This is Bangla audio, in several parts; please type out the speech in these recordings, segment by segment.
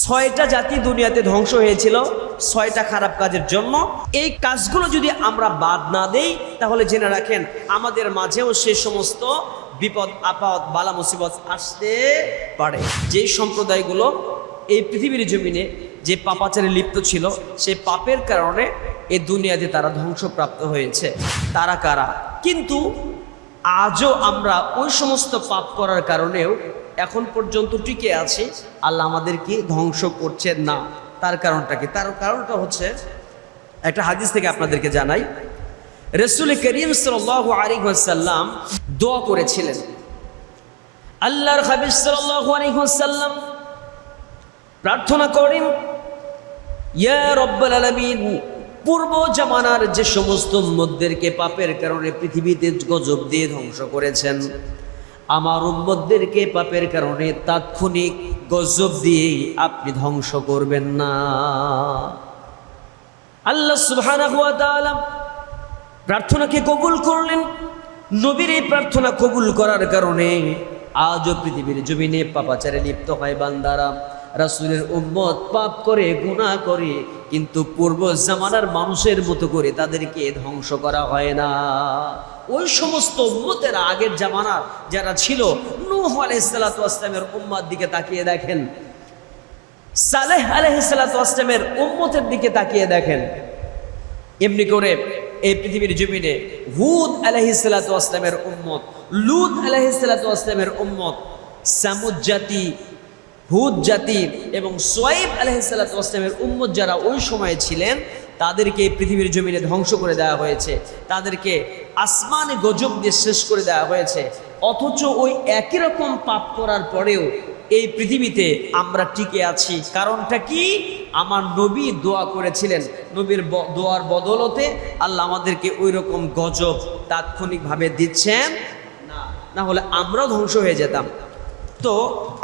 ছয়টা জাতি দুনিয়াতে ধ্বংস হয়েছিল ছয়টা খারাপ কাজের জন্য। এই কাজগুলো যদি আমরা বাদ না দেই তাহলে জেনে রাখেন আমাদের মাঝেও সে সমস্ত বিপদ আপদ বালা মুসিবত আসতে পারে। যেই সম্প্রদায়গুলো এই পৃথিবীর জমিনে যে পাপাচারে লিপ্ত ছিল সেই পাপের কারণে এই দুনিয়াতে তারা ধ্বংসপ্রাপ্ত হয়েছে। তারা কারা? কিন্তু আজও আমরা ওই সমস্ত পাপ করার কারণেও এখন পর্যন্ত টিকে আছি, আল্লাহ আমাদেরকে ধ্বংস করছেন না। তার কারণটা কি? তার কারণটা হচ্ছে একটা হাদিস থেকে আপনাদেরকে জানাই। রাসূল করিম সাল্লাল্লাহু আলাইহি ওয়াসাল্লাম দোয়া করেছিলেন। আল্লাহর হাবিব সাল্লাল্লাহু আলাইহি ওয়াসাল্লাম প্রার্থনা করেন, ইয়া রাব্বাল আলামিন, পূর্ব জামানার যে সমস্ত উম্মতদেরকে পাপের কারণে পৃথিবীতে গজব দিয়ে ধ্বংস করেছেন, আমার উম্মতদেরকে পাপের কারণে তাৎক্ষণিক গজব দিয়ে আপনি ধ্বংস করবেন না। আল্লাহ সুবহানাহু ওয়া তাআলা প্রার্থনাকে কবুল করলেন। নবীর এই প্রার্থনা কবুল করার কারণে আজও পৃথিবীর জমিনে পাপাচারে লিপ্ত হয় বান্দারা। রাসূলের উম্মত পাপ করে গুনাহ করে, কিন্তু পূর্ব জামানার মানুষের মতো করে তাদেরকে ধ্বংস করা হয় না। ওই সমস্ত উম্মতের আগের জামানার যারা ছিল, নূহ আলাইহিস সালাতু ওয়াস সালামের উম্মতের দিকে তাকিয়ে দেখেন, সালেহ আলাইহিস সালাতু ওয়াস সালামের উম্মতের দিকে তাকিয়ে দেখেন। এমনি করে এই পৃথিবীর জমিনে হুদ আলাইহিস সালাতু ওয়াস সালামের উম্মত, লূত আলাইহিস সালাতু ওয়াস সালামের উম্মত, সামুদ জাতি, হুদ জাতি এবং সোয়াইব আলাইহিস সালাতু ওয়াস সালামের উম্মত যারা ওই সময়ে ছিলেন, তাদেরকে পৃথিবীর জমিনে ধ্বংস করে দেওয়া হয়েছে, তাদেরকে আসমানে গজব দিয়ে শেষ করে দেওয়া হয়েছে। অথচ ওই একই রকম পাপ করার পরেও এই পৃথিবীতে আমরা টিকে আছি। কারণটা কি? আমার নবী দোয়া করেছিলেন, নবীর দোয়ার বদলতে আল্লাহ আমাদেরকে ওই রকম গজব তাৎক্ষণিকভাবে দিচ্ছেন না, না হলে আমরাও ধ্বংস হয়ে যেতাম। তো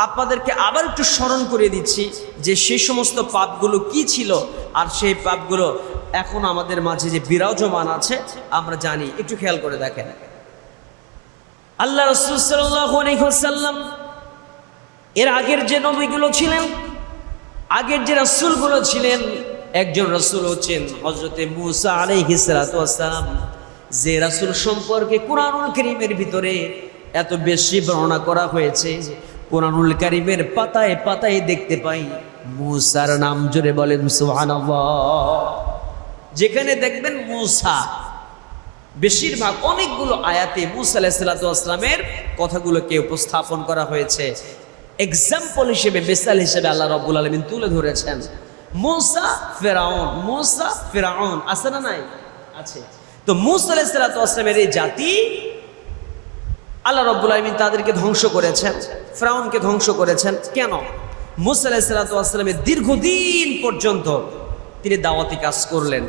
আপনাদেরকে আবার একটু স্মরণ করে দিচ্ছি যে সেই সমস্ত পাপগুলো কি ছিল, আর সেই পাপগুলো এখন আমাদের মাঝে যে বিরাজমান আছে আমরা জানি। একটু খেয়াল করে দেখেন, আল্লাহ রাসূল সাল্লাল্লাহু আলাইহি ওয়াসাল্লাম এর আগের যে নবীগুলো ছিলেন, আগের যে রাসূলগুলো ছিলেন, একজন রাসূল হচ্ছেন হযরতে মূসা আলাইহিস সালাতু ওয়াস সালাম, যে রাসূল সম্পর্কে কুরআনুল কারীমের ভিতরে এত বেশি বর্ণনা করা হয়েছে। কুরআনুল কারীমের পাতায় পাতায় দেখতে পাই মূসার নাম। জোরে বলেন সুবহানাল্লাহ। যেখানে দেখবেন মূসা, বেশিরভাগ অনেকগুলো আয়াতে মূসা আলাইহিস সালাতু ওয়াস সালামের কথাগুলোকে উপস্থাপন করা হয়েছে। এক্সাম্পল হিসেবে, মিসাল হিসেবে আল্লাহ রাব্বুল আলামিন তুলে ধরেছেন। মূসা ফিরাউন, মূসা ফিরাউন আছে না নাই? আছে। তো মূসা আলাইহিস সালাতু ওয়াস সালামের এই জাতি আল্লাহ রাব্বুল আলামিন তাদেরকে ধ্বংস করেছেন, ফিরাউনকে ধ্বংস করেছেন। কেন? মূসা আলাইহিস সালাতু ওয়াস সালামের দীর্ঘদিন পর্যন্ত তিনি দাওয়াতি কাজ করলেন।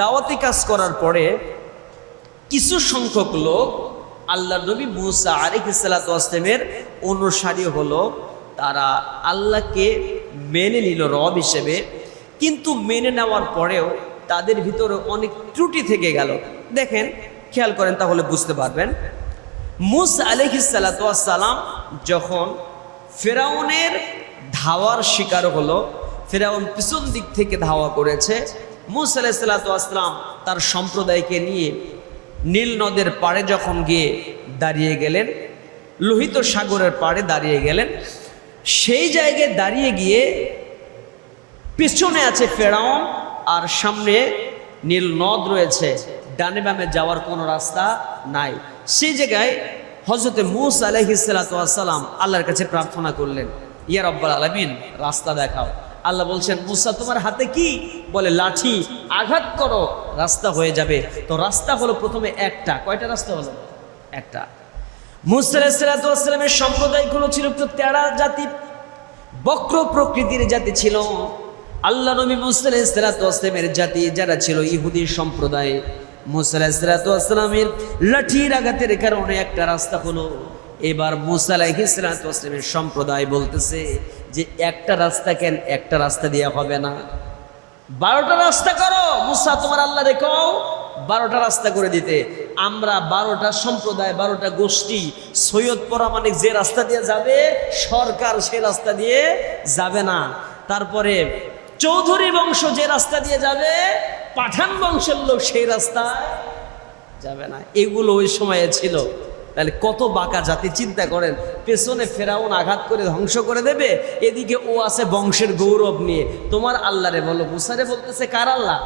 দাওয়াতি কাজ করার পরে কিছু সংখ্যক লোক আল্লাহ নবী মূসা আলাইহিস সালাতু ওয়াস সালামের অনুসারী হলো। তারা আল্লাহকে মেনে নিল রব হিসেবে, কিন্তু মেনে নেওয়ার পরেও তাদের ভিতরে অনেক ত্রুটি থেকে গেল। দেখেন, খেয়াল করেন তাহলে বুঝতে পারবেন। মূসা আলাইহিস সালাতু ওয়াস সালাম যখন ফিরাউনের ধাওয়ার শিকার হলো, ফিরাউন পিছন দিক থেকে ধাওয়া করেছে, মূসা আলাইহিস সালাতু ওয়াস সালাম তার সম্প্রদায়কে নিয়ে নীল নদের পাড়ে যখন গিয়ে দাঁড়িয়ে গেলেন, লোহিত সাগরের পাড়ে দাঁড়িয়ে গেলেন, সেই জায়গায় দাঁড়িয়ে গিয়ে পিছনে আছে ফিরাউন আর সামনে নীল নদ রয়েছে, ডানে বামে যাওয়ার কোনো রাস্তা নাই। সেই জায়গায় হযরতে মূসা আলাইহিস সালাতু ওয়াস সালাম আল্লাহর কাছে প্রার্থনা করলেন, ইয়া রাব্বাল আলামিন, রাস্তা দেখাও। আল্লাহ বলছেন, মূসা তোমার হাতে কি? বলে লাঠি, আঘাত করো, রাস্তা হয়ে যাবে। তো রাস্তা হলো প্রথমে একটা। কয়টা রাস্তা হলো? একটা। মূসা আলাইহিস সালাতু ওয়াস সালামের সম্প্রদায়গুলো ছিল একটু তেড়া জাতি, বক্র প্রকৃতির জাতি ছিল। আল্লাহ নবী মূসা আলাইহিস সালাতু ওয়াস সালামের জাতি যারা ছিল ইহুদি সম্প্রদায়, মূসা আলাইহিস সালাতু ওয়াস সালামের লাঠির আঘাতের কারণে একটা রাস্তা হলো। এবার মূসা আলাইহিস সালাতু ওয়াস সালামের সম্প্রদায় বলতেছে যে একটা রাস্তা কেন, একটা রাস্তা দেয়া হবে না, 12টা রাস্তা করো। মূসা তোমার আল্লাহ রেখো 12টা রাস্তা করে দিতে। আমরা 12টা সম্প্রদায়, 12টা গোষ্ঠী, সৈয়দ পরামানিক যে রাস্তা দিয়ে যাবে, সরকার সে রাস্তা দিয়ে যাবে না। তারপরে চৌধুরী বংশ যে রাস্তা দিয়ে যাবে, পাঠান বংশের লোক সেই রাস্তায় যাবে না। এগুলো ওই সময়ে ছিল। তাহলে কত বাঁকা জাতি, চিন্তা করেন। পেছনে ফেরাউন আঘাত করে ধ্বংস করে দেবে, এদিকে ও আছে বংশের গৌরব নিয়ে। তোমার আল্লাহরে বলো। মুসারে বলতেছে কার আল্লাহ?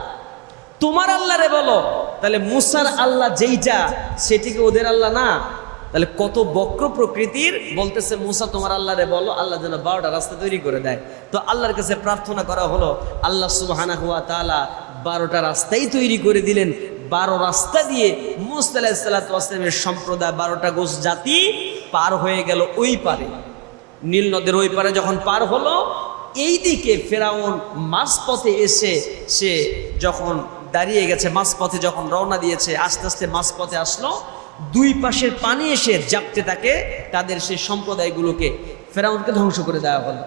তোমার আল্লাহরে বলো। তাহলে মুসার আল্লাহ যেইটা, সেটিকে ওদের আল্লাহ না? তাহলে কত বক্র প্রকৃতির। বলতেছে মুসা তোমার আল্লাহরে বলো, আল্লাহ যেন 12টা রাস্তা তৈরি করে দেয়। তো আল্লাহর কাছে প্রার্থনা করা হলো, আল্লাহ সুবহানাহু ওয়া তাআলা 12টা রাস্তাই তৈরি করে দিলেন। 12 রাস্তা দিয়ে মুসা আলাইহিস সালাতু ওয়াস সালামের সম্প্রদায় 12টা গোছ জাতি পার হয়ে গেল ওই পারে, নীল নদের ওই পারে। যখন পার হলো, এই দিকে ফেরাউন মাঝপথে এসে সে যখন দাঁড়িয়ে গেছে, মাঝপথে যখন রওনা দিয়েছে, আস্তে আস্তে মাঝপথে আসলো। দুই পাশের পানি এসে জাপতে থাকে তাদের সেই সম্প্রদায়গুলোকে, ফেরাউনকে ধ্বংস করে দেওয়া হলো।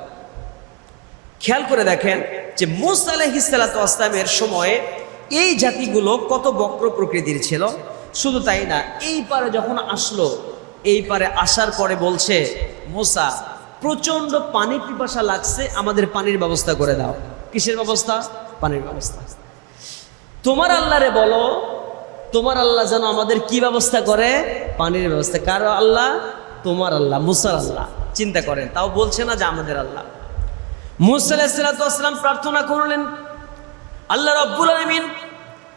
খেয়াল করে দেখেন যে মুসা আলাইহিস সালাতু ওয়াস সালামের সময়ে এই জাতিগুলো কত বক্র প্রকৃতির ছিল। শুধু তাই না, এই পারে যখন আসলো, এই পারে আসার পরে বলছে মুসা, প্রচন্ড পানি পিপাসা লাগছে, আমাদের পানির ব্যবস্থা করে দাও। কিসের ব্যবস্থা? পানির ব্যবস্থা। তোমার আল্লাহরে বলো, তোমার আল্লাহ যেন আমাদের কি ব্যবস্থা করে? পানির ব্যবস্থা। কার আল্লাহ? তোমার আল্লাহ, মুসার আল্লাহ। চিন্তা করেন, তাও বলছে না যে আমাদের আল্লাহ। মুসা আলাইহিস সালাতু ওয়াস সালাম প্রার্থনা করলেন, আল্লাহ রাব্বুল আলামিন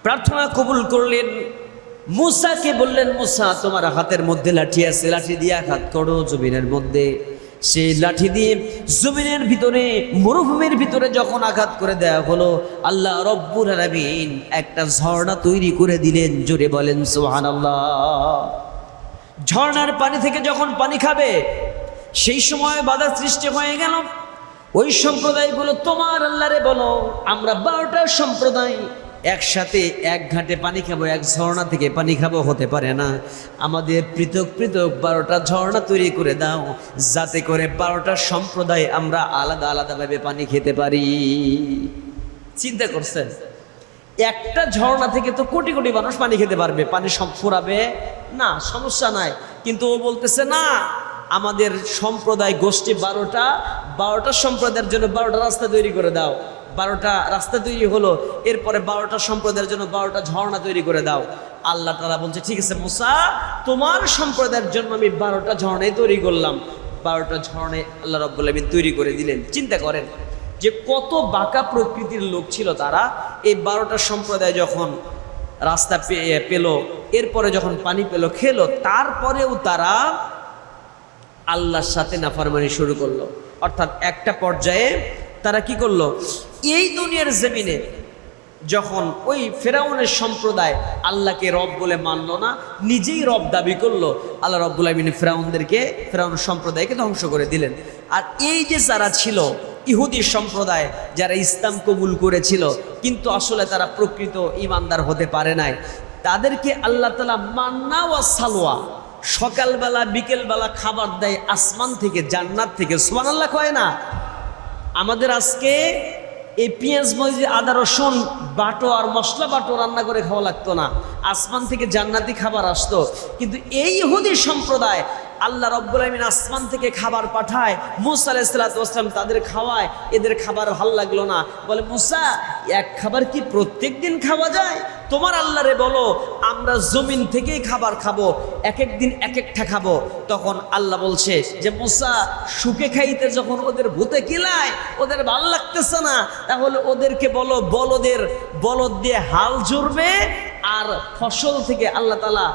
প্রার্থনা কবুল করলেন। মুসাকে বললেন, মুসা তোমার হাতের মধ্যে লাঠি আছে, লাঠি দিয়ে আঘাত করো জমিনের মধ্যে। সেই লাঠি দিয়ে জমিনের ভিতরে, মরুভূমির ভিতরে যখন আঘাত করে দেয়া হলো, আল্লাহ রব্বুল আলামিন একটা ঝর্ণা তৈরি করে দিলেন। জোরে বলেন সুবহানাল্লাহ। ঝর্ণার পানি থেকে যখন পানি খাবে, সেই সময় বাধা সৃষ্টি হয়ে গেল। ওই সম্প্রদায়গুলো তোমার আল্লাহরে বলো, আমরা 12টা সম্প্রদায় একসাথে এক ঘাটে পানি খাবো, এক ঝর্ণা থেকে পানি খাবো, হতে পারে না। আমাদের পৃথক পৃথক 12টা ঝর্ণা তৈরি করে দাও, যাতে করে 12টা সম্প্রদায় আমরা আলাদা আলাদাভাবে পানি খেতে পারি। চিন্তা করছেন, একটা ঝর্ণা থেকে তো কোটি কোটি মানুষ পানি খেতে পারবে, পানি সব ফুরাবে না, সমস্যা নাই। কিন্তু ও বলতেছে না, আমাদের সম্প্রদায় গোষ্ঠী 12টা সম্প্রদায়ের জন্য 12টা রাস্তা তৈরি করে দাও। 12টা রাস্তা তৈরি হলো, এরপরে 12টা সম্প্রদায়ের জন্য 12টা ঝর্ণা তৈরি করে দাও। আল্লাহ তাআলা বলছে, ঠিক আছে মুসা, তোমার সম্প্রদায়ের জন্য আমি 12টা ঝর্ণাই তৈরি করলাম। 12টা ঝর্ণায় আল্লাহ রাব্বুল আলামিন তৈরি করে দিলেন। চিন্তা করেন যে কত বাঁকা প্রকৃতির লোক ছিল তারা। এই 12টা সম্প্রদায় যখন রাস্তা পেল, এরপরে যখন পানি পেল, খেলো, তারপরেও তারা আল্লাহর সাথে নাফরমানি শুরু করলো। অর্থাৎ একটা পর্যায়ে তারা কি করলো, এই দুনিয়ার জমিনে যখন ওই ফেরাউনের সম্প্রদায় আল্লাহকে রব বলে মানলো না, নিজেই রব দাবি করলো, আল্লাহ রাব্বুল আলামিন ফেরাউন সম্প্রদায়কে ধ্বংস করে দিলেন। আর এই যে যারা ছিল ইহুদি সম্প্রদায়, যারা ইসলাম কবুল করেছিল কিন্তু আসলে তারা প্রকৃত ঈমানদার হতে পারে নাই, তাদেরকে আল্লাহ তাআলা মান্না ওয়া সালওয়া, সকালবেলা বিকেলবেলা খাবার দেয় আসমান থেকে, জান্নাত থেকে। সুবহানাল্লাহ কয় না? আমাদের আজকে এই পেঁয়াজ মরিচ আদা রসুন বাটো আর মশলা বাটো রান্না করে খাওয়া লাগতো না, আসমান থেকে জান্নাতি খাবার আসতো। কিন্তু এই ইহুদি সম্প্রদায় আল্লাহ রাব্বুল আলামিন আসমান থেকে খাবার পাঠায়, মুসা আলাইহিস সালাতু ওয়াস সালাম তাদের খাওয়ায়, এদের খাবার ভালো লাগলো না। বলে, মুসা এক খাবার কি প্রত্যেক দিন খাওয়া যায়? তোমার আল্লাহরে বলো আমরা জমিন থেকেই খাবার খাবো, এক এক দিন এক একটা খাবো। তখন আল্লাহ বলছে যে মুসা, সুখে খাইতে যখন ওদের ভূতে কিলায়, ওদের ভাল লাগতেছে না, তাহলে ওদেরকে বলো বলদ দিয়ে হাল জুড়বে, আর ফসল থেকে আল্লাহ তাআলা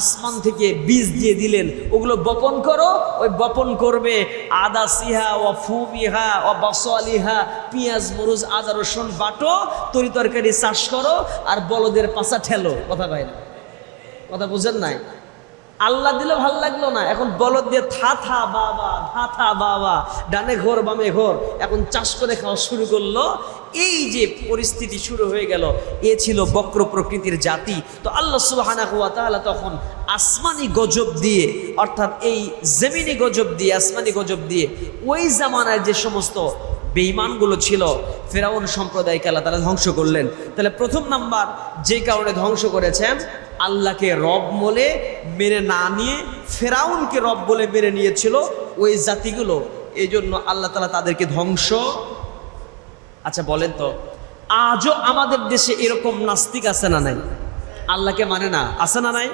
আসমান থেকে বীজ দিয়ে দিলেন, ওগুলো বপন করো। ওই বপন করবে আদা সিহা ও ফুমিহা ও বাসলিহা, পেঁয়াজ মরুচ আদা রসুন বাটো, তরি তরকারি চাষ করো, আর বলদের পাছা ঠেলো। কথা কয় না? কথা বুঝেন নাই? আল্লাহ দিলে ভাল লাগলো না, এখন বলদ দিয়ে থা বাবা, ডানে ঘোর বামে ঘোর, এখন চাষ করে খাওয়া শুরু করলো। এই যে পরিস্থিতি শুরু হয়ে গেল, এ ছিল বক্র প্রকৃতির জাতি। তো আল্লাহ সুবহানাহু ওয়া তাআলা তখন আসমানি গজব দিয়ে, অর্থাৎ এই জমিনি গজব দিয়ে, আসমানি গজব দিয়ে ওই জামানায় যে সমস্ত বেঈমানগুলো ছিল ফেরাউন সম্প্রদায়কে আল্লাহ তাআলা ধ্বংস করলেন। তাহলে প্রথম নাম্বার যে কারণে ধ্বংস করেছেন, আল্লাহকে রব বলে মেনে না নিয়ে ফেরাউনকে রব বলে মেনে নিয়েছিল ওই জাতিগুলো। এই জন্য আল্লাহ তাআলা তাদেরকে ধ্বংস আচ্ছা বলেন তো, আজও আমাদের দেশে এরকম নাস্তিক আছে না নাই? আল্লাহকে মানে না, আছে না নাই?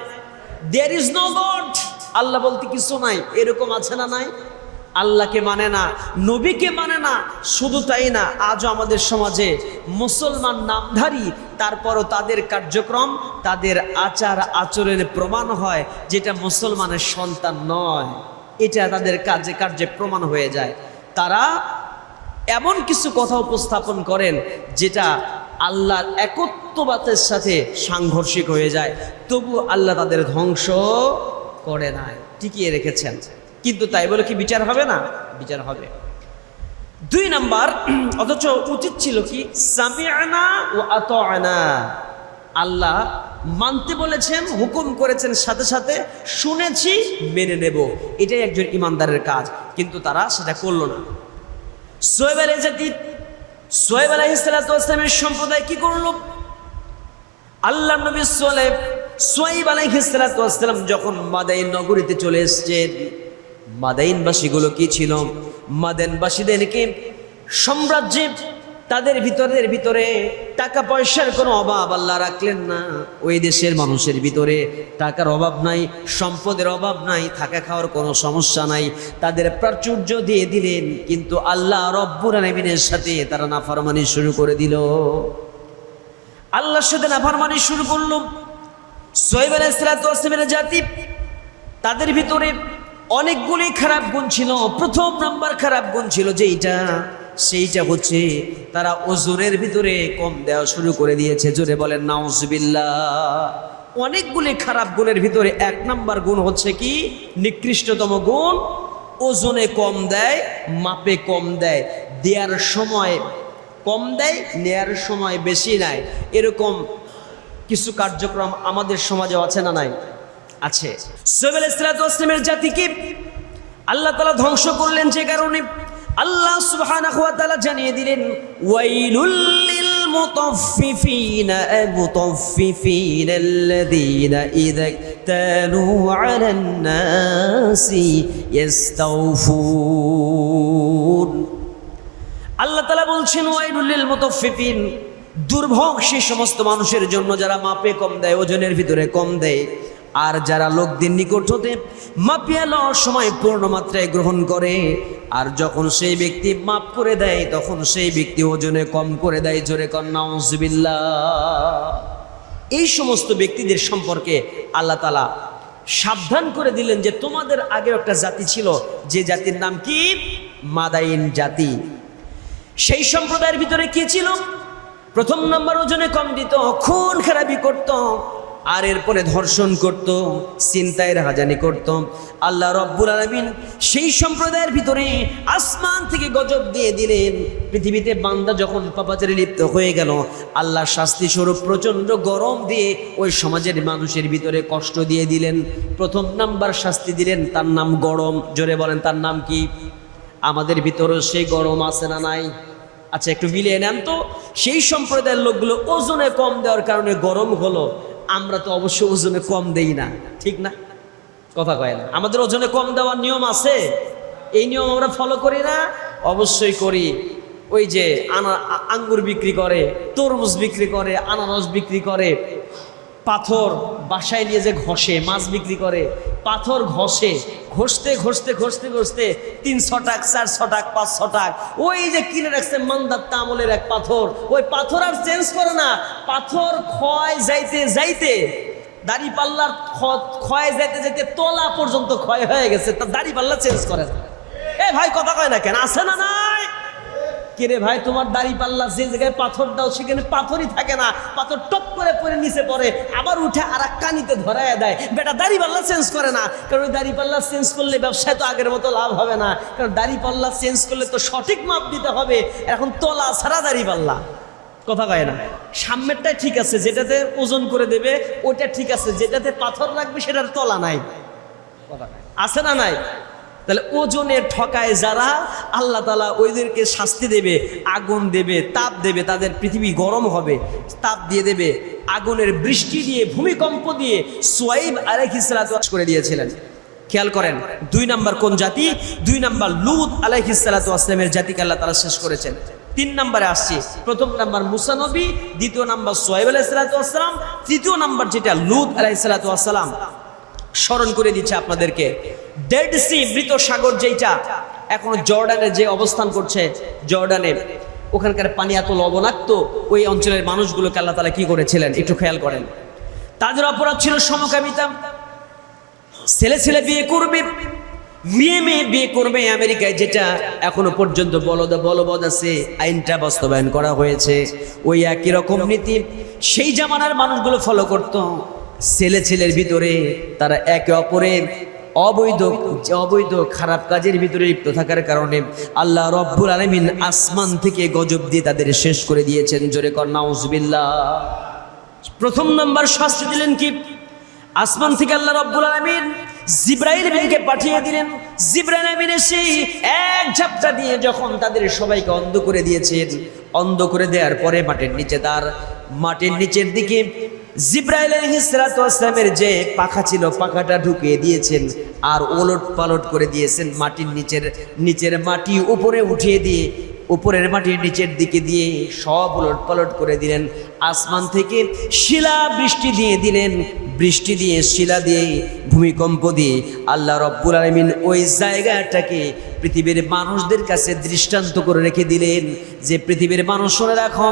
দেয়ার ইজ নো গড, আল্লাহ বলতে কিছু নাই, এরকম আছে না নাই? আল্লাহকে মানে না, নবীকে মানে না। শুধু তাই না, আজও আমাদের সমাজে মুসলমান নামধারী, তারপরও তাদের কার্যক্রম, তাদের আচার আচরণে প্রমাণ হয় যেটা মুসলমানের সন্তান নয়, এটা তাদের কাজে কার্যে প্রমাণ হয়ে যায়। তারা এমন কিছু কথা উপস্থাপন করেন যেটা আল্লাহর একত্ববাদের সাথে সাংঘর্ষিক হয়ে যায়, তবু আল্লাহ তাদের ধ্বংস করে নাই, টিকিয়ে রেখেছেন। কিন্তু তাই বলে কি বিচার হবে না? বিচার হবে। 2 নাম্বার, অথচ উচিত ছিল কি সামিআনা ওয়া আতা'না, আল্লাহ মানতে বলেছেন, হুকুম করেছেন, সাথে সাথে শুনেছি মেনে নেব, এটাই একজন ইমানদারের কাজ। কিন্তু তারা সেটা করলো না। সোয়েব আলাইহিস সম্প্রদায় কি করলো? আল্লাহ নবী সোয়েব আলাইহিস যখন মাদাইন নগরীতে চলে এসেছেন, মাদাইনবাসীগুলো কি ছিল? মাদাইনবাসীদেরকে সাম্রাজ্যে তাদের ভিতরে টাকা পয়সার কোনো অভাব আল্লাহ রাখলেন না। ওই দেশের মানুষের ভিতরে টাকার অভাব নাই, সম্পদের অভাব নাই, থাকা খাওয়ার কোনো সমস্যা নাই, তাদের প্রাচুর্য দিয়ে দিলেন। কিন্তু আল্লাহ রব্বুল আলামিনের সাথে তারা নাফরমানি শুরু করে দিল, আল্লাহর সাথে নাফরমানি শুরু করলো। সোহেব আলাইহিস জাতি, তাদের ভিতরে অনেকগুলি খারাপ গুণ ছিল। প্রথম নাম্বার খারাপ গুণ ছিল সেইটা হচ্ছে তারা ওজনের ভিতরে কম দেওয়া শুরু করে দিয়েছে। জোরে বলেন নাউজুবিল্লাহ। অনেকগুলি খারাপ গুণের ভিতরে 1 নাম্বার গুণ হচ্ছে কি? নিকৃষ্টতম গুণ, ওজনে কম দেয়, মাপে কম দেয়, দেওয়ার সময় কম দেয়, নেয়ার সময় বেশি নেয়। এরকম কিছু কার্যক্রম আমাদের সমাজে আছে না নাই? আছে। সোহেব আলাইহিস জাতিকে আল্লাহ তাআলা ধ্বংস করলেন যে কারণে আল্লাহ সুবহানাহু ওয়া তাআলা জানিয়ে দিলেন, ওয়াইলুল লিল মুতাফফিফিনা আল্লাযীনা ইযা তানু আলান নাসি ইস্তাওফুন। আল্লাহ তাআলা বলছেন, ওয়াইলুল লিল মুতাফফিফিন, দুর্ভোগ সেই সমস্ত মানুষের জন্য যারা মাপে কম দেয়, ওজনের ভিতরে কম দেয়, আর যারা লোকদের নিকট হতে মাপিয়া লওয়ার সময় পূর্ণ মাত্রায় গ্রহণ করে, আর যখন সেই ব্যক্তি মাপ করে দেয় তখন সেই ব্যক্তি ওজনে কম করে দেয়। জোরে কর নাউজুবিল্লাহ। এই সমস্ত ব্যক্তিদের সম্পর্কে আল্লাহ তাআলা সাবধান করে দিলেন যে তোমাদের আগে একটা জাতি ছিল, যে জাতির নাম কি? মাদাইন জাতি। সেই সম্প্রদায়ের ভিতরে কি ছিল? প্রথম নাম্বার, ওজনে কম দিত, খুন খারাপি করত, আর এরপরে ধর্ষণ করত, ছিনতাই রাহাজানি করত। আল্লাহ রব্বুল আলামিন সেই সম্প্রদায়ের ভিতরে আসমান থেকে গজব দিয়ে দিলেন। পৃথিবীতে বান্দা যখন পাপাচারে লিপ্ত হয়ে গেল, আল্লাহ শাস্তি স্বরূপ প্রচণ্ড গরম দিয়ে ওই সমাজের মানুষের ভিতরে কষ্ট দিয়ে দিলেন। প্রথম নাম্বার শাস্তি দিলেন, তার নাম গরম। জোরে বলেন, তার নাম কি? আমাদের ভিতরেও সেই গরম আছে না নাই? আচ্ছা একটু মিলিয়ে নেন তো। সেই সম্প্রদায়ের লোকগুলো ওজনে কম দেওয়ার কারণে গরম হলো। আমরা তো অবশ্য ওজনে কম দেই না, ঠিক না? কথা কয় না? আমাদের ওজনে কম দেওয়ার নিয়ম আছে, এই নিয়ম আমরা ফলো করি না? অবশ্যই করি। ওই যে আঙ্গুর বিক্রি করে, তরমুজ বিক্রি করে, আনারস বিক্রি করে, পাথর বাসায় নিয়ে যে ঘষে, মাছ বিক্রি করে, পাথর ঘষে, ঘষতে 300 টাকা, 400 টাকা, 500 টাকা, ওই যে কিনে রাখছে মান্দার তামলের এক পাথর, ওই পাথর আর চেঞ্জ করে না। পাথর ক্ষয় যাইতে দাড়ি পাল্লার ক্ষয় যাইতে তলা পর্যন্ত ক্ষয় হয়ে গেছে, তার দাড়ি পাল্লা চেঞ্জ করে না। এ ভাই কথা কয় না কেন? আছে না নাই? কিরে ভাই, তোমার দাড়ি পাল্লা যে জায়গায় পাথর দাও সেখানে পাথরই থাকে না, পাথর টপ করে পরে নিচে পড়ে, আবার উঠে আর এক কানিতে ধরাইয়া দেয়। বেটা দাড়ি পাল্লা চেঞ্জ করে না, কারণ ওই দাড়ি পাল্লা চেঞ্জ করলে ব্যবসায় তো আগের মতো লাভ হবে না, কারণ দাড়ি পাল্লা চেঞ্জ করলে তো সঠিক মাপ দিতে হবে। এখন তলা ছাড়া দাড়ি পাল্লা, কথা কয় না? সামনেরটাই ঠিক আছে, যেটাতে ওজন করে দেবে ওইটা ঠিক আছে, যেটাতে পাথর রাখবে সেটার তলা নাই। কথা আছে না নাই? তাহলে ওজনে ঠকায় যারা, আল্লাহ তাআলা ওইদেরকে শাস্তি দেবে, আগুন দেবে, তাপ দেবে, তাদের পৃথিবী গরম হবে, তাপ দিয়ে দেবে, আগুনের বৃষ্টি দিয়ে, ভূমিকম্প দিয়ে। সোয়াইব আলাইহিস সালাতু করে দিয়েছিলেন। খেয়াল করেন, 2 নাম্বার কোন জাতি? 2 নাম্বার লূত আলাইহিস সালাতু ওয়াসসালামের জাতিকে আল্লাহ তাআলা শেষ করেছেন। 3 নম্বরে আসছি। প্রথম নাম্বার মুসা নবী, দ্বিতীয় নাম্বার সোহাইব আলাইহিসসালাম, তৃতীয় নাম্বার যেটা লূত আলাইহিসসালাম। স্মরণ করে দিচ্ছে আপনাদেরকে, ডেড সি, মৃত সাগর, যেটা এখন জর্ডানে যে অবস্থান করছে, জর্ডানে ওখানকার পানি এত লবণাক্ত, ওই অঞ্চলের মানুষগুলোকে আল্লাহ তাআলা কি করেছিলেন একটু খেয়াল করেন। তাদের অপরাধ ছিল সমকামিতা, ছেলে ছেলে বিয়ে করবে, মেয়ে মেয়ে বিয়ে করবে। আমেরিকায় যেটা এখনো পর্যন্ত বলবৎ আছে, আইনটা বাস্তবায়ন করা হয়েছে, ওই একই রকম নীতি সেই জামানার মানুষগুলো ফলো করত। ছেলে ছেলের ভিতরে তারা একে অপরের অবৈধ খারাপ কাজের ভিতরে লিপ্ত থাকার কারণে আল্লাহ রব্বুল আলামিন আসমান থেকে গজব দিয়ে তাদের শেষ করে দিয়েছেন। জোরে কর নাউজুবিল্লাহ। প্রথম নাম্বার শাস্তি দিলেন কি? আসমান থেকে আল্লাহ রব্বুল আলামিন জিবরাইল আমিনকে পাঠিয়ে দিলেন। জিবরাইল আমিন এসে এক ঝাপটা দিয়ে যখন তাদের সবাইকে অন্ধ করে দিয়েছেন, অন্ধ করে দেওয়ার পরে মাটির নিচের দিকে জিবরাইল আলাইহিসসালামের যে পাখা ছিল, পাখাটা ঢুকিয়ে দিয়েছেন আর ওলট পালট করে দিয়েছেন। মাটির নিচের মাটি উপরে উঠিয়ে দিয়ে, উপরের মাটির নিচের দিকে দিয়ে সব ওলট পালট করে দিলেন। আসমান থেকে শিলা বৃষ্টি দিয়ে দিলেন, বৃষ্টি দিয়ে, শিলা দিয়ে, ভূমিকম্প দিয়ে আল্লাহ রব্বুল আলামিন ওই জায়গাটাকে পৃথিবীর মানুষদের কাছে দৃষ্টান্ত করে রেখে দিলেন যে পৃথিবীর মানুষ শুনে রাখো,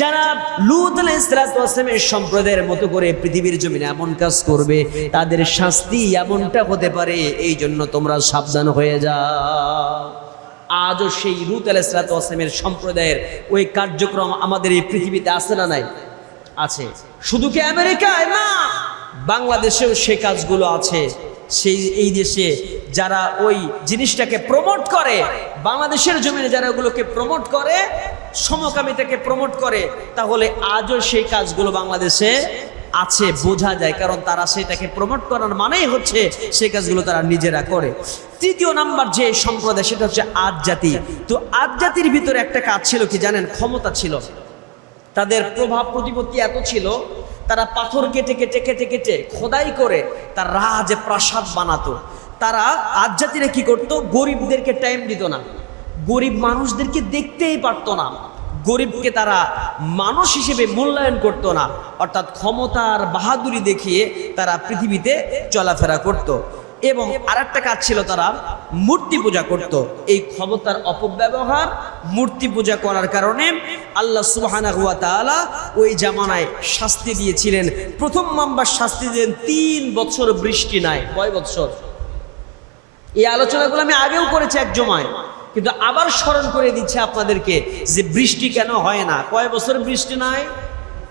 যারা লূত আলাইহিসসালামের সম্প্রদায়ের মতো করে পৃথিবীর জমিনে এমন কাজ করবে, তাদের শাস্তি এমনটা হতে পারে, এই জন্য তোমরা সাবধান হয়ে যাও। আজও সেই লূত আলাইহিসসালামের সম্প্রদায়ের ওই কার্যক্রম আমাদের এই পৃথিবীতে আছে না নাই? আছে। শুধু কি আমেরিকায় না, বাংলাদেশেও সেই কাজগুলো আছে। এই দেশে যারা ওই জিনিসটাকে প্রমোট করে, বাংলাদেশের জমিনে যারা ওগুলোকে প্রমোট করে, সমকামিতাকে প্রমোট করে, তাহলে আজও সেই কাজগুলো বাংলাদেশে আছে, বোঝা যায়। কারণ তারা সেটাকে প্রমোট করার মানেই হচ্ছে সেই কাজগুলো তারা নিজেরা করে। তৃতীয় নাম্বার যে সম্প্রদায়, সেটা হচ্ছে আদ জাতি। তো আদ জাতির ভিতরে একটা কাজ ছিল কি জানেন? ক্ষমতা ছিল। তাদের প্রভাব প্রতিপত্তি এত ছিল, তারা পাথর কেটে কেটে কেটে কেটে খোদাই করে তার রাজ প্রাসাদ বানাতো। তারা আদ জাতিরা কি করতো? গরিবদেরকে টাইম দিত না, গরিব মানুষদেরকে দেখতেই পারতো না, গরিবকে তারা মানুষ হিসেবে মূল্যায়ন করতো না। অর্থাৎ ক্ষমতার বাহাদুরি দেখিয়ে তারা পৃথিবীতে চলাফেরা করত। এবং আরেকটা কাজ ছিল, তারা মূর্তি পূজা করত। এই ক্ষমতার অপব্যবহার, মূর্তি পূজা করার কারণে আল্লাহ সুবহানাহু ওয়া তাআলা ওই জামানায় শাস্তি দিয়েছিলেন। প্রথম নাম্বার শাস্তি দিলেন 3 বছর বৃষ্টি নাই। কয় বছর? এই আলোচনাগুলো আমি আগেও করেছি এক জমায়, কিন্তু আবার স্মরণ করে দিচ্ছে আপনাদেরকে যে বৃষ্টি কেন হয় না। কয় বছর বৃষ্টি নাই?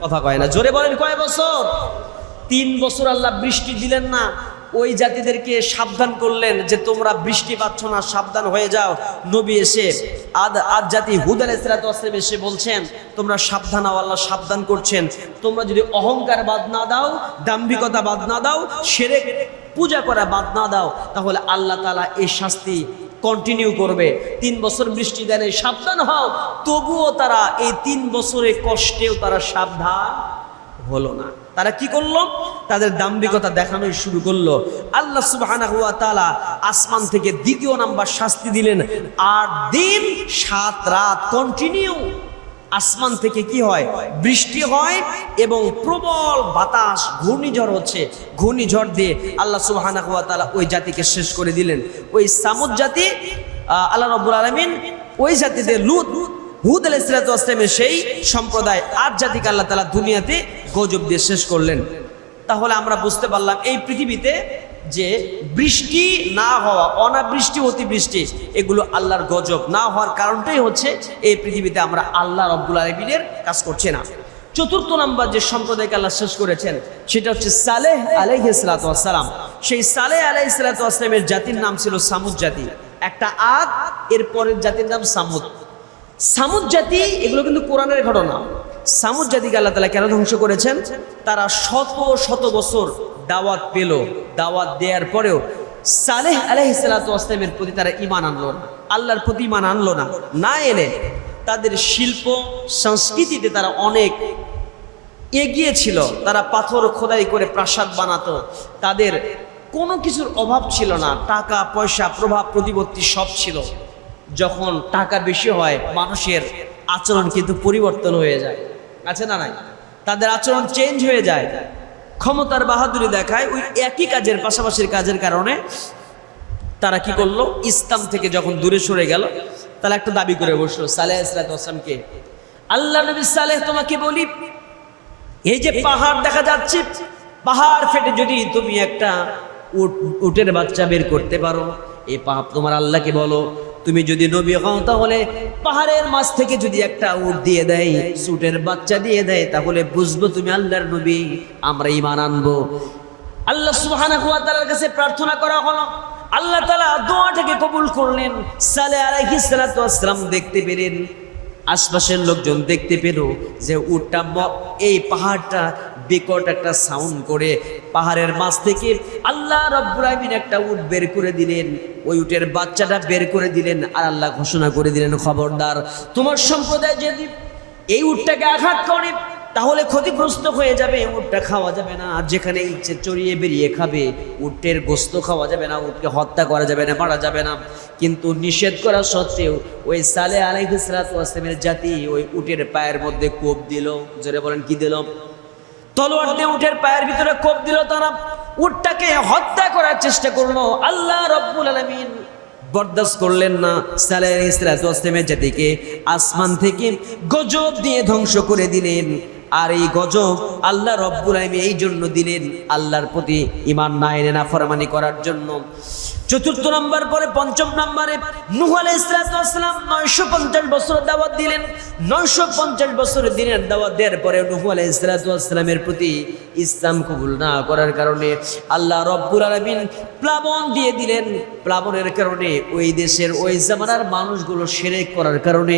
কথা কয় না, জোরে বলেন কয় বছর? 3 বছর আল্লাহ বৃষ্টি দিলেন না। ওই জাতিদেরকে সাবধান করলেন যে তোমরা বৃষ্টি পাচ্ছ না, সাবধান হয়ে যাও। নবী এসে আদ জাতি হুদ আলাইহিসসালাম এসে বলছেন তোমরা সাবধান হও, আল্লাহ সাবধান করছেন। তোমরা যদি অহংকার বাদ না দাও, দাম্ভিকতা বাদ না দাও, শিরক পূজা করা বাদ না দাও, তাহলে আল্লাহ তাআলা এই শাস্তি কন্টিনিউ করবে। 3 বছর বৃষ্টি দেন, সাবধান হও। তবুও তারা এই 3 বছরের কষ্টেও তারা সাবধান হলো না। তারা কি করলো? তাদের দাম্ভিকতা দেখানোই শুরু করলো। আল্লাহ সুবহানাহু ওয়া তাআলা আসমান থেকে দ্বিতীয় নাম্বার শাস্তি দিলেন। 8 দিন 7 রাত কন্টিনিউ আসমান থেকে কি হয়? বৃষ্টি হয় এবং প্রবল বাতাস, ঘূর্ণিঝড় হচ্ছে। ঘূর্ণিঝড় দিয়ে আল্লাহ সুবহানাহু ওয়া তাআলা ওই জাতিকে শেষ করে দিলেন। ওই সামুদ জাতি, আল্লাহ রাব্বুল আলামিন ওই জাতিতে হুদ আলাইহিসসালামের সেই সম্প্রদায় আদ জাতিকে আল্লাহ তাআলা দুনিয়াতে গজব দিয়ে শেষ করলেন। তাহলে আমরা বুঝতে পারলাম এই পৃথিবীতে যে বৃষ্টি না হওয়া, অনাবৃষ্টি, অতিবৃষ্টি, এগুলো আল্লাহর গজব। না হওয়ার কারণটাই হচ্ছে এই পৃথিবীতে আমরা আল্লাহ রাব্বুল আলামিনের কাজ করছি না। চতুর্থ নাম্বার যে সম্প্রদায়কে আল্লাহ শেষ করেছেন সেটা হচ্ছে সালেহ আলাইহিসসালাম। সেই সালেহ আলাইহিসসালামের জাতির নাম ছিল সামুদ জাতি। একটা আদ, এর পরের জাতির নাম সামুদ। সামুদ জাতি, এগুলো কিন্তু কোরআনের ঘটনা। সামুদ জাতিকে আল্লাহ তাআলা কেন ধ্বংস করেছেন? তারা শত শত বছর দাওয়াত পেল, দাওয়াত দেওয়ার পরেও সালেহ আলাইহিসসালামের প্রতি তারা ঈমান আনলো না, আল্লাহর প্রতি ঈমান আনলো না। না এনে তাদের শিল্প সংস্কৃতিতে তারা অনেক এগিয়ে ছিল। তারা পাথর খোদাই করে প্রাসাদ বানাতো। তাদের কোনো কিছুর অভাব ছিল না, টাকা পয়সা, প্রভাব প্রতিপত্তি সব ছিল। যখন টাকা বেশি হয়, মানুষের আচরণ কিন্তু পরিবর্তন হয়ে যায়, আছে না নাই? তাদের আচরণ চেঞ্জ হয়ে যায়, ক্ষমতার বাহাদুরি দেখায়। ওই একই কাজের পাশাপাশির কাজের কারণে তারা কি করলো, ইসলাম থেকে যখন দূরে সরে গেল, তাহলে একটা দাবি করে বসলো সালেহ আলাইহিস সালামকে, আল্লাহ নবী সালেহ তোমাকে বলি, এই যে পাহাড় দেখা যাচ্ছে, পাহাড় ফেটে যদি তুমি একটা উটের বাচ্চা বের করতে পারো, এই পাপ তোমার আল্লাহকে বলো, তুমি যদি নবী হও তাহলে পাহাড়ের মাছ থেকে যদি একটা উট দিয়ে দেয়, উটের বাচ্চা দিয়ে দেয়, তাহলে বুঝবো তুমি আল্লাহর নবী, আমরা ঈমান আনবো। আল্লাহ সুবহানাহু ওয়া তাআলার কাছে প্রার্থনা করা হলো, আল্লাহ তাআলা দোয়াটাকে কবুল করলেন। সালেহ আলাইহিস সালাতু ওয়াস সালাম দেখতে পেলেন, আশপাশের লোকজন দেখতে পেল যে উটটা এই পাহাড়টা বিকট একটা সাউন্ড করে পাহাড়ের মাছ থেকে আল্লাহ রাব্বুল আলামিন একটা উট বের করে দিলেন, ওই উটের বাচ্চাটা বের করে দিলেন, আর আল্লাহ ঘোষণা করে দিলেন, খবরদার তোমার সম্প্রদায় যদি এই উটটাকে আঘাত করে তাহলে ক্ষতিগ্রস্ত হয়ে যাবে, উটটা খাওয়া যাবে না, আর যেখানে ইচ্ছে চড়িয়ে বেরিয়ে খাবে, উটের গোস্ত খাওয়া যাবে না, উটকে হত্যা করা যাবে না, মারা যাবে না। কিন্তু নিষেধ করা সত্ত্বেও ওই সালেহ আলাইহিস সালাতু ওয়াস সালামের জাতি ওই উটের পায়ের মধ্যে কোপ দিল। জোরে বলেন কি দিল? তলোয়ার দিয়ে উটের পায়ের ভিতরে কোপ দিল। তারা উটটাকে হত্যা করার চেষ্টা করলো। আল্লাহ রাব্বুল আলামিন বরদাস্ত করলেন না, সালেহ আলাইহিস সালাতু ওয়াস সালামের জাতিকে আসমান থেকে গজব দিয়ে ধ্বংস করে দিলেন। আর এই গজব আল্লাহ রাব্বুল আলামিন এই জন্য দিলেন, আল্লাহর প্রতি ঈমান না এনে নাফরমানি করার জন্য। চতুর্থ নাম্বার পরে পঞ্চম নাম্বারে নূহ আলাইহিস সালাম 950 বছর দাওয়াত দিলেন। 950 বছর দিনের দাওয়াত দেওয়ার পরে নূহ আলাইহিস সালামের প্রতি ইসলাম কবুল না করার কারণে আল্লাহ রাব্বুল আলামিন প্লাবন দিয়ে দিলেন। প্লাবনের কারণে ওই দেশের ওই জামানার মানুষগুলো শিরক করার কারণে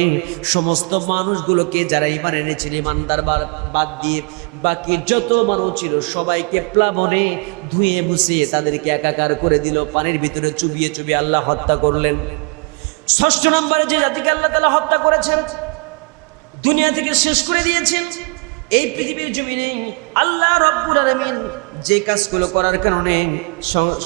সমস্ত মানুষগুলোকে যারা ঈমান এনেছিল, ঈমানদার বাদ দিয়ে বাকি যত মানুষ ছিল সবাইকে প্লাবনে ধুয়ে মুছিয়ে তাদেরকে একাকার করে দিল, পানির ভিতরে চুবিয়ে চুবিয়ে আল্লাহ হত্যা করলেন। ষষ্ঠ নম্বরে যে জাতিকে আল্লাহ তাআলা হত্যা করেছেন, দুনিয়া থেকে শেষ করে দিয়েছেন, এই পৃথিবীর জমিনে আল্লাহ রাব্বুল আলামিন যে কাজগুলো করার কারণে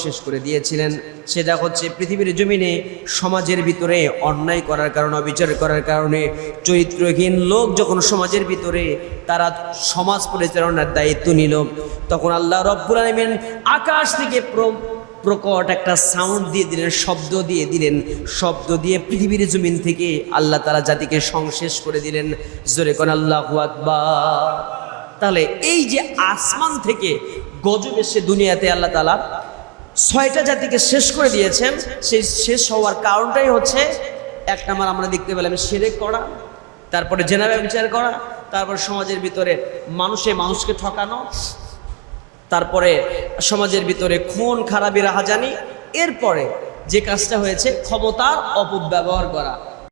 শেষ করে দিয়েছিলেন, সেটা হচ্ছে পৃথিবীর জমিনে সমাজের ভিতরে অন্যায় করার কারণে, অবিচার করার কারণে, চরিত্রহীন লোক যখন সমাজের ভিতরে তারা সমাজ পরিচালনার দায়িত্ব নিল, তখন আল্লাহ রাব্বুল আলামিন আকাশ থেকে প্রকট একটা সাউন্ড দিয়ে দিলেন, শব্দ দিয়ে দিলেন, শব্দ দিয়ে পৃথিবীর জমিন থেকে আল্লাহ তাআলা জাতিকে সংশেষ করে দিলেন। জোরে কোন আল্লাহু আকবার। তাহলে এই যে আসমান থেকে গজব এসে দুনিয়াতে আল্লাহ তাআলা 6টা জাতিকে শেষ করে দিয়েছেন, সেই শেষ হওয়ার কারণটাই হচ্ছে, এক নাম্বার আমরা দেখতে পেলাম শিরক করা, তারপরে জেনা ব্যভিচার করা, তারপর সমাজের ভিতরে মানুষকে ঠকানো, তারপরে সমাজের ভিতরে খুন খারাপি রাহাজানি, এরপরে যে কাজটা হয়েছে ক্ষমতার অপব্যবহার করা।